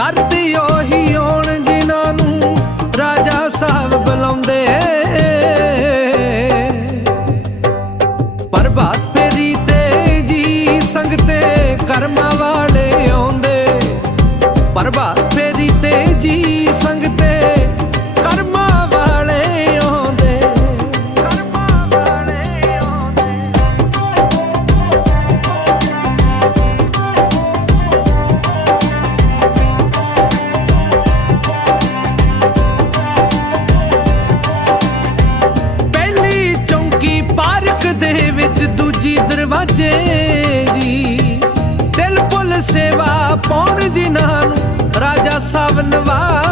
ਧਰਤੀ ਆਉਣ ਜਿਨ੍ਹਾਂ ਨੂੰ ਰਾਜਾ ਸਾਹਿਬ ਬੁਲਾਉਂਦੇ। ਪਰਬਾਤ ਫੇਰੀ ਤੇ ਸੰਗਤੇ ਕਰਮਾਂ ਵਾਲੇ ਆਉਂਦੇ। ਪਰਬਾਤ ਸੇਵਾ ਪਾਉਣ ਜਿਨ੍ਹਾਂ ਨੂੰ ਰਾਜਾ ਸਭ ਨਵਾ